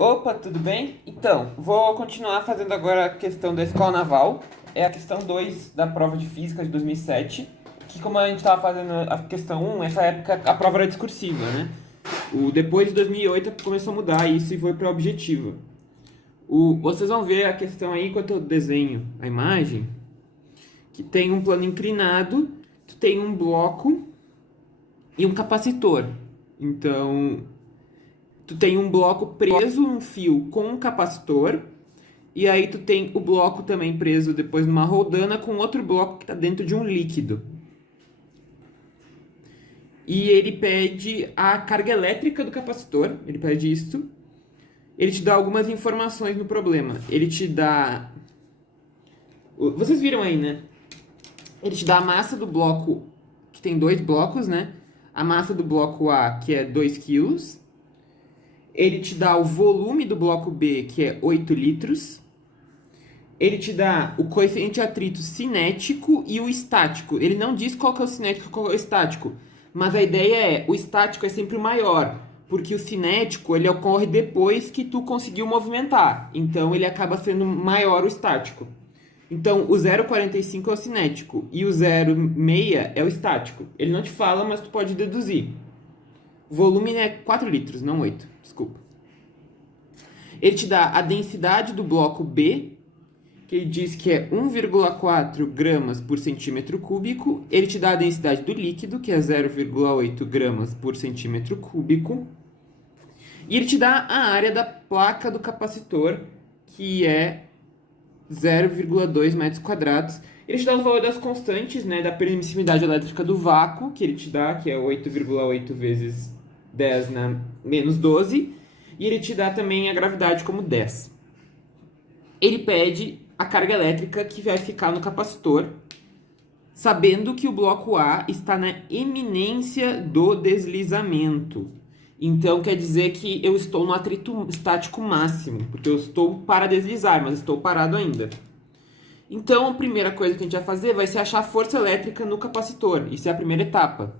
Opa, tudo bem? Então, vou continuar fazendo agora a questão da Escola Naval. É a questão 2 da prova de Física de 2007, que como a gente estava fazendo a questão 1, essa época a prova era discursiva, né? Depois de 2008 começou a mudar isso e foi para objetiva. Vocês vão ver a questão aí enquanto eu desenho a imagem, que tem um plano inclinado, tu tem um bloco e um capacitor. Então, tu tem um bloco preso num fio com um capacitor, e aí tu tem o bloco também preso depois numa roldana com outro bloco que está dentro de um líquido. E ele pede a carga elétrica do capacitor, ele pede isto. Ele te dá algumas informações no problema. Ele te dá... Vocês viram aí, né? Ele te dá a massa do bloco, que tem dois blocos, né? A massa do bloco A, que é 2 kg. Ele te dá o volume do bloco B, que é 8 litros. Ele te dá o coeficiente de atrito cinético e o estático. Ele não diz qual que é o cinético e qual é o estático. Mas a ideia é, o estático é sempre o maior. Porque o cinético, ele ocorre depois que tu conseguiu movimentar. Então, ele acaba sendo maior o estático. Então, o 0,45 é o cinético e o 0,6 é o estático. Ele não te fala, mas tu pode deduzir. O volume é 4 litros, não 8. Desculpa. Ele te dá a densidade do bloco B, que ele diz que é 1,4 gramas por centímetro cúbico. Ele te dá a densidade do líquido, que é 0,8 gramas por centímetro cúbico. E ele te dá a área da placa do capacitor, que é 0,2 metros quadrados. Ele te dá o valor das constantes, né, da permissividade elétrica do vácuo, que ele te dá, que é 8,8 vezes 10 na menos 12. E ele te dá também a gravidade como 10. Ele pede a carga elétrica que vai ficar no capacitor, sabendo que o bloco A está na eminência do deslizamento. Então, quer dizer que eu estou no atrito estático máximo, porque eu estou para deslizar, mas estou parado ainda. Então, a primeira coisa que a gente vai fazer vai ser achar a força elétrica no capacitor. Isso é a primeira etapa.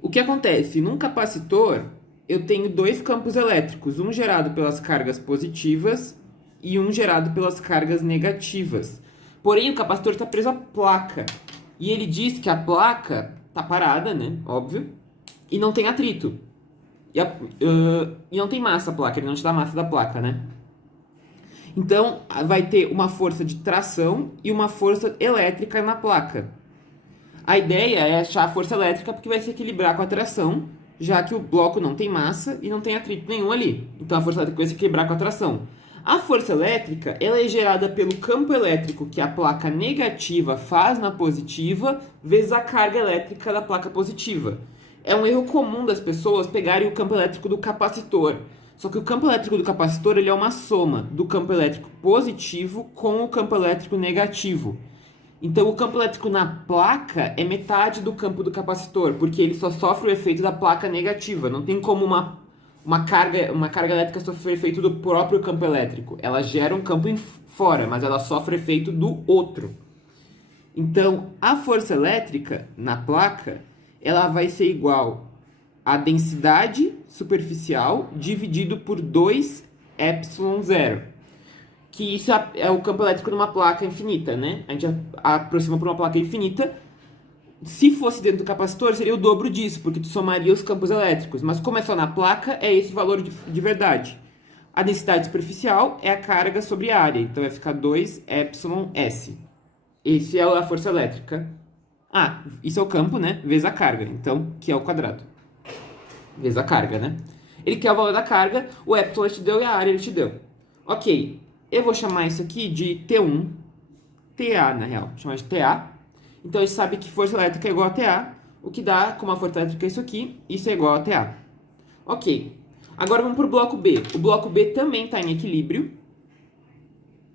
O que acontece? Num capacitor, eu tenho dois campos elétricos, um gerado pelas cargas positivas e um gerado pelas cargas negativas. Porém, o capacitor está preso à placa. E ele diz que a placa está parada, né? Óbvio. E não tem atrito. E não tem massa a placa, ele não te dá a massa da placa, né? Então, vai ter uma força de tração e uma força elétrica na placa. A ideia é achar a força elétrica porque vai se equilibrar com a tração, já que o bloco não tem massa e não tem atrito nenhum ali. Então a força elétrica vai se equilibrar com a tração. A força elétrica ela é gerada pelo campo elétrico que a placa negativa faz na positiva, vezes a carga elétrica da placa positiva. É um erro comum das pessoas pegarem o campo elétrico do capacitor. Só que o campo elétrico do capacitor ele é uma soma do campo elétrico positivo com o campo elétrico negativo. Então, o campo elétrico na placa é metade do campo do capacitor, porque ele só sofre o efeito da placa negativa. Não tem como uma carga elétrica sofrer o efeito do próprio campo elétrico. Ela gera um campo fora, mas ela sofre o efeito do outro. Então, a força elétrica na placa, ela vai ser igual à densidade superficial dividido por 2ε0. Que isso é o campo elétrico numa placa infinita, né? A gente aproxima para uma placa infinita. Se fosse dentro do capacitor, seria o dobro disso, porque tu somaria os campos elétricos. Mas como é só na placa, é esse valor de verdade. A densidade superficial é a carga sobre a área, então vai ficar 2εs. Esse é a força elétrica. Isso é o campo, né? Vezes a carga, então, que é o quadrado. Vezes a carga, né? Ele quer o valor da carga, o epsilon ele te deu e a área ele te deu. Ok. Eu vou chamar isso aqui de T1, TA na real, vou chamar de TA. Então a gente sabe que força elétrica é igual a TA, o que dá, como a força elétrica é isso é igual a TA. Ok, agora vamos para o bloco B. O bloco B também está em equilíbrio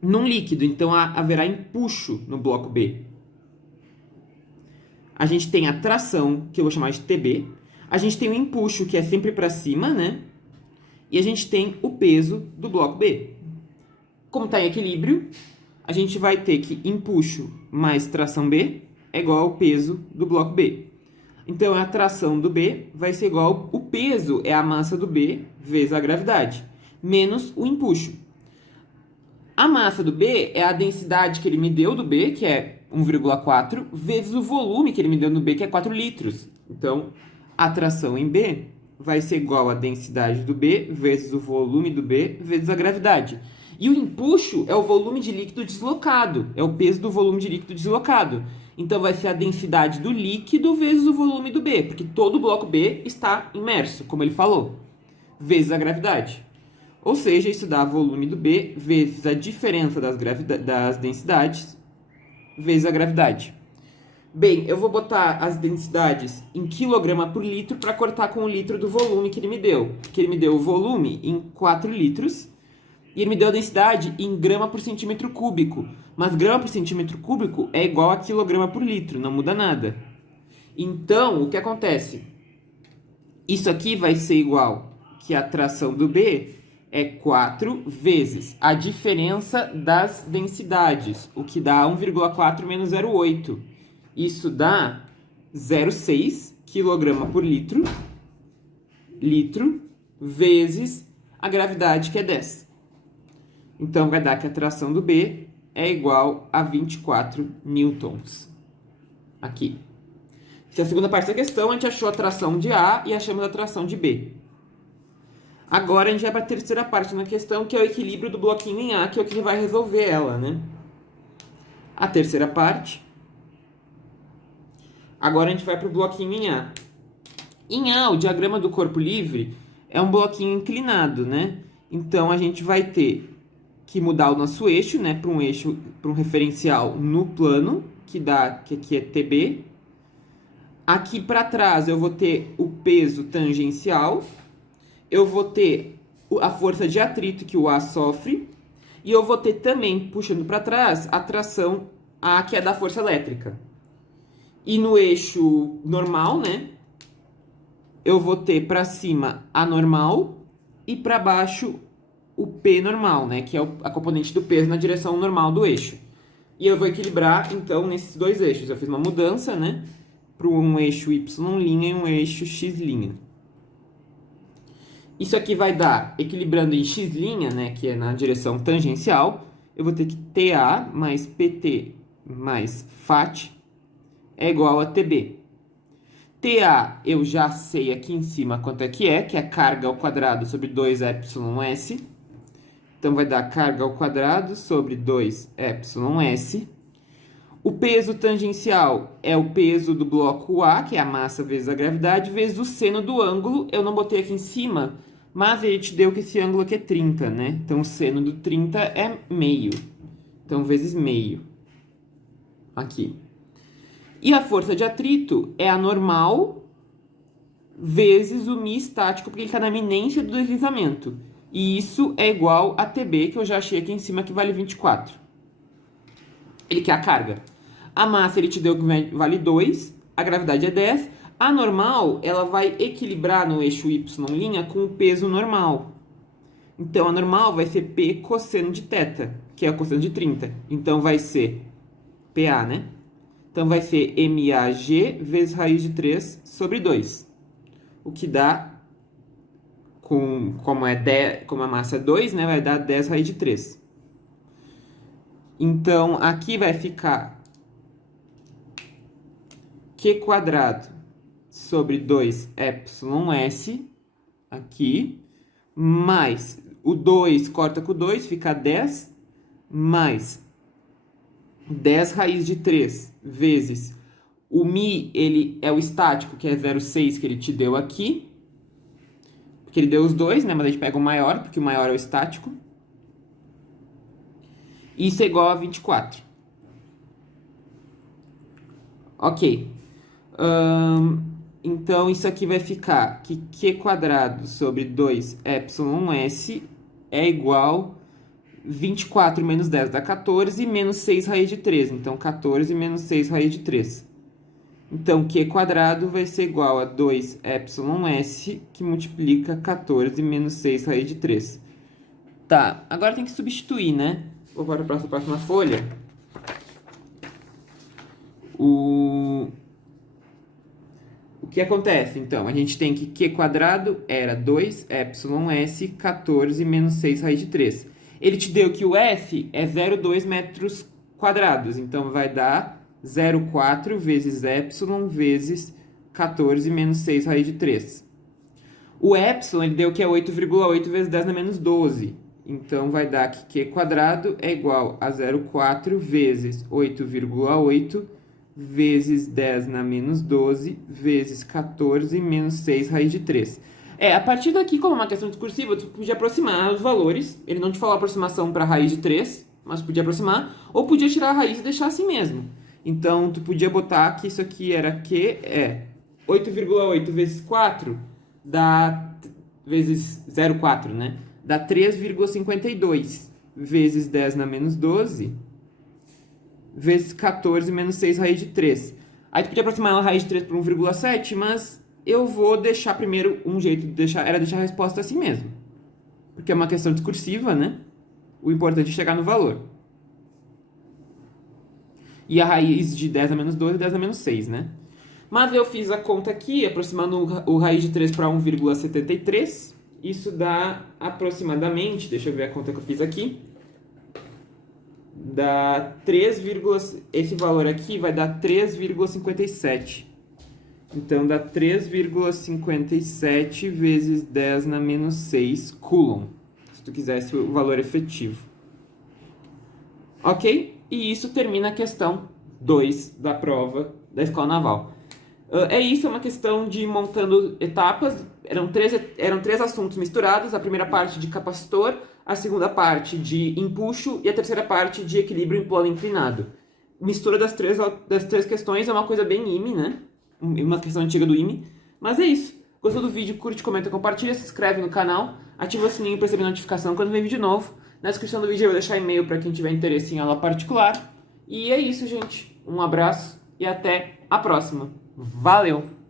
num líquido, então haverá empuxo no bloco B. A gente tem a tração, que eu vou chamar de TB. A gente tem o empuxo, que é sempre para cima, né? E a gente tem o peso do bloco B. Como está em equilíbrio, a gente vai ter que empuxo mais tração B é igual ao peso do bloco B. Então, a tração do B vai ser igual, o peso é a massa do B vezes a gravidade, menos o empuxo. A massa do B é a densidade que ele me deu do B, que é 1,4, vezes o volume que ele me deu no B, que é 4 litros. Então, a tração em B vai ser igual a densidade do B vezes o volume do B vezes a gravidade. E o empuxo é o volume de líquido deslocado, é o peso do volume de líquido deslocado. Então, vai ser a densidade do líquido vezes o volume do B, porque todo o bloco B está imerso, como ele falou, vezes a gravidade. Ou seja, isso dá volume do B vezes a diferença das densidades vezes a gravidade. Bem, eu vou botar as densidades em quilograma por litro para cortar com o litro do volume que ele me deu. Que ele me deu o volume em 4 litros e ele me deu a densidade em grama por centímetro cúbico. Mas grama por centímetro cúbico é igual a quilograma por litro, não muda nada. Então, o que acontece? Isso aqui vai ser igual que a tração do B é 4 vezes a diferença das densidades, o que dá 1,4 menos 0,8. Isso dá 0,6 kg por litro, vezes a gravidade, que é 10. Então, vai dar que a tração do B é igual a 24 newtons. Aqui. Essa é a segunda parte da questão, a gente achou a tração de A e achamos a tração de B. Agora a gente vai para a terceira parte na questão, que é o equilíbrio do bloquinho em A, que é o que vai resolver ela, né? A terceira parte. Agora a gente vai para o bloquinho em A. Em A, o diagrama do corpo livre é um bloquinho inclinado, né? Então a gente vai ter que mudar o nosso eixo, né? Para um referencial no plano, que aqui é TB. Aqui para trás eu vou ter o peso tangencial. Eu vou ter a força de atrito que o A sofre, e eu vou ter também, puxando para trás, a tração A, que é da força elétrica. E no eixo normal, né, eu vou ter para cima a normal e para baixo o P normal, né, que é a componente do peso na direção normal do eixo. E eu vou equilibrar, então, nesses dois eixos. Eu fiz uma mudança, né, para um eixo Y' e um eixo X'. Isso aqui vai dar, equilibrando em x', né, que é na direção tangencial, eu vou ter que TA mais PT mais FAT é igual a TB. TA eu já sei aqui em cima quanto é que é carga ao quadrado sobre 2εs. Então, vai dar carga ao quadrado sobre 2εs. O peso tangencial é o peso do bloco A, que é a massa vezes a gravidade, vezes o seno do ângulo. Eu não botei aqui em cima, mas ele te deu que esse ângulo aqui é 30, né? Então, o seno do 30 é meio. Então, vezes meio. Aqui. E a força de atrito é a normal vezes o μ estático, porque ele está na iminência do deslizamento. E isso é igual a TB, que eu já achei aqui em cima, que vale 24. Ele quer a carga. A massa ele te deu que vale 2, a gravidade é 10. A normal, ela vai equilibrar no eixo Y' com o peso normal. Então, a normal vai ser P cosseno de θ, que é o cosseno de 30. Então, vai ser PA, né? Então, vai ser MAG vezes raiz de 3 sobre 2. O que dá, como a massa é 2, né? Vai dar 10 raiz de 3. Então, aqui vai ficar Q quadrado sobre 2εs, aqui, mais o 2 corta com o 2, fica 10, mais 10 raiz de 3 vezes o μ, ele é o estático, que é 0,6 que ele te deu aqui, porque ele deu os dois, né? Mas a gente pega o maior, porque o maior é o estático. Isso é igual a 24. Ok. Então, isso aqui vai ficar que Q quadrado sobre 2εs é igual 24 menos 10 dá 14, menos 6 raiz de 3. Então, 14 menos 6 raiz de 3. Então, Q quadrado vai ser igual a 2εs, que multiplica 14 menos 6 raiz de 3. Tá, agora tem que substituir, né? Vou para a próxima folha. que acontece, então? A gente tem que Q quadrado era 2εs 14 menos 6 raiz de 3. Ele te deu que o F é 0,2 metros quadrados, então vai dar 0,4 vezes ε vezes 14 menos 6 raiz de 3. O epsilon, ele deu que é 8,8 vezes 10 na menos 12. Então, vai dar que Q quadrado é igual a 0,4 vezes 8,8 vezes 10 na menos 12 vezes 14 menos 6 raiz de 3. A partir daqui, como é uma questão discursiva, tu podia aproximar os valores. Ele não te falou a aproximação para a raiz de 3, mas podia aproximar. Ou podia tirar a raiz e deixar assim mesmo. Então, tu podia botar que isso aqui era Q, 8,8 vezes 4 dá vezes 0,4, né? Dá 3,52 vezes 10 na menos 12 vezes 14 menos 6 raiz de 3. Aí tu podia aproximar a raiz de 3 por 1,7, mas eu vou deixar primeiro um jeito de deixar, era deixar a resposta assim mesmo. Porque é uma questão discursiva, né? O importante é chegar no valor. E a raiz de 10 a menos 12 é 10 a menos 6, né? Mas eu fiz a conta aqui, aproximando o raiz de 3 para 1,73. Isso dá aproximadamente, deixa eu ver a conta que eu fiz aqui. Dá 3, esse valor aqui vai dar 3,57. Então, dá 3,57 vezes 10 na menos 6 coulomb. Se tu quisesse o valor efetivo. Ok? E isso termina a questão 2 da prova da Escola Naval. É isso, é uma questão de montando etapas. Eram três assuntos misturados. A primeira parte de capacitor, a segunda parte de empuxo e a terceira parte de equilíbrio em plano inclinado. Mistura das três questões é uma coisa bem IME, né? Uma questão antiga do IME. Mas é isso. Gostou do vídeo? Curte, comenta, compartilha, se inscreve no canal, ativa o sininho para receber notificação quando vem vídeo novo. Na descrição do vídeo eu vou deixar e-mail para quem tiver interesse em aula particular. E é isso, gente. Um abraço e até a próxima. Valeu!